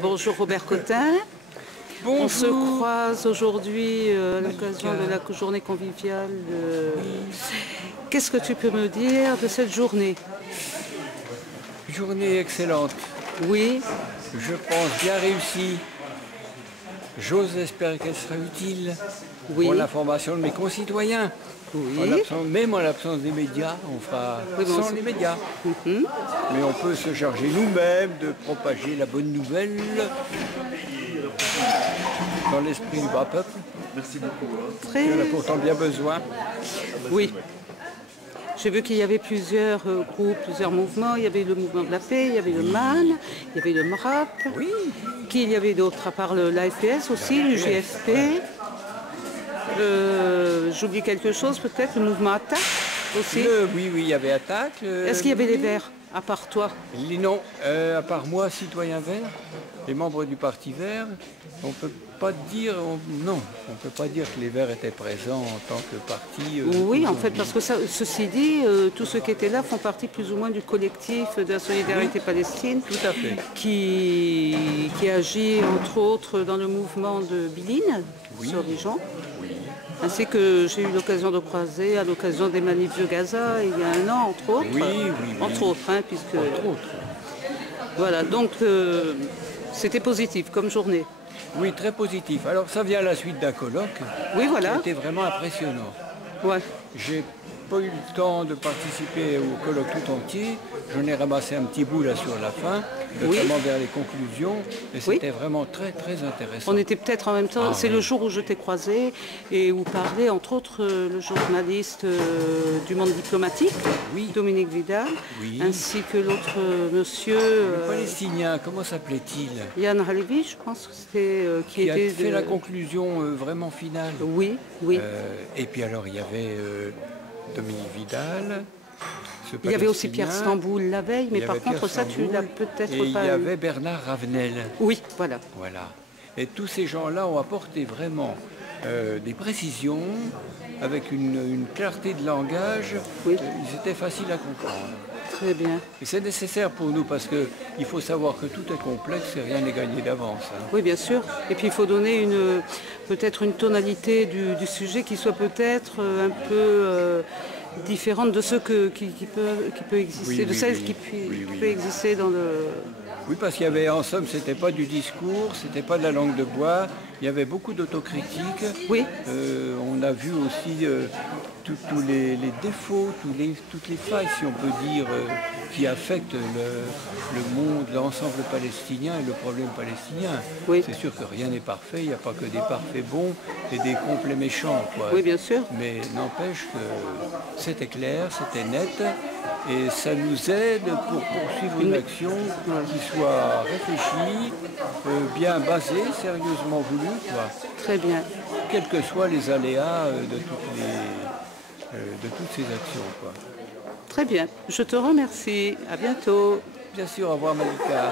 Bonjour Robert Cotin. Bonjour. On se croise aujourd'hui à l'occasion de la journée conviviale. Qu'est-ce que tu peux me dire de cette journée? Journée excellente. Oui, Je pense bien réussie. J'ose espérer qu'elle sera utile oui, pour l'information de mes concitoyens. oui. Même en l'absence des médias, on fera Oui, bon, sans c'est- les médias. Mhm. Mais on peut se charger nous-mêmes de propager la bonne nouvelle dans l'esprit du bas peuple. Très... Il en a pourtant bien besoin. Oui. J'ai vu qu'il y avait plusieurs groupes, plusieurs mouvements. Il y avait le mouvement de la paix, il y avait le MAN, il y avait le MRAP. Oui, Qu'il y avait d'autres, à part l'AFPS aussi, le GFP. J'oublie quelque chose, peut-être le mouvement Attaque aussi. oui, il y avait attaque. Est-ce qu'il y avait les Verts, à part toi? Non, à part moi, citoyen vert, les membres du Parti vert, on peut pas dire, non, on peut pas dire que les Verts étaient présents en tant que parti. Oui, en fait, aujourd'hui. parce que ceci dit, tous ceux qui étaient là font partie plus ou moins du collectif de la solidarité palestine, Tout à fait. qui agit entre autres dans le mouvement de Billine, Oui. sur les gens, ainsi que j'ai eu l'occasion de croiser à l'occasion des manifs de Gaza il y a un an, entre autres. Oui. Entre autres, hein, puisque... Entre autres. Voilà, donc c'était positif comme journée. Oui, très positif. Alors ça vient à la suite d'un colloque Oui, qui voilà. était vraiment impressionnant. Ouais. J'ai pas eu le temps de participer au colloque tout entier. J'en ai ramassé un petit bout là sur la fin, notamment vers les conclusions. Et c'était vraiment très très intéressant. On était peut-être en même temps, Ah, c'est oui. le jour où je t'ai croisé et où parlait entre autres le journaliste du monde diplomatique, Oui. Dominique Vidal, Oui. ainsi que l'autre monsieur, Le Palestinien, comment s'appelait-il? Yann Halevi, je pense que c'était, qui Qui a était... fait la conclusion vraiment finale. Oui, oui. Et puis alors il y avait Dominique Vidal. Ce Il y avait aussi Palestinien. Pierre Stamboul la veille, mais Il y par avait contre Pierre ça tu l'as Stamboul, peut-être et pas il y eu. avait Bernard Ravenel. Oui, voilà. Voilà. Et tous ces gens-là ont apporté vraiment des précisions, avec une clarté de langage. Oui. Ils étaient faciles à comprendre. Très bien. Et c'est nécessaire pour nous parce qu'il faut savoir que tout est complexe et rien n'est gagné d'avance. Hein. Oui, bien sûr. Et puis il faut donner peut-être une tonalité du sujet qui soit peut-être un peu différente de ceux qui peut exister, de celles qui peut exister dans le... Oui, parce qu'il y avait, en somme, c'était pas du discours, c'était pas de la langue de bois, il y avait beaucoup d'autocritique. Oui. On a vu aussi tous les défauts, toutes les failles, si on peut dire, qui affectent le monde, l'ensemble palestinien et le problème palestinien. Oui. C'est sûr que rien n'est parfait, il n'y a pas que des parfaits bons et des complets méchants, quoi. Oui, bien sûr. Mais n'empêche que c'était clair, c'était net, et ça nous aide pour poursuivre une action qui soit réfléchie, bien basée, sérieusement voulue, quoi. Très bien. Quels que soient les aléas de toutes ces actions, quoi. Très bien. Je te remercie. À bientôt. Bien sûr, au revoir Malika.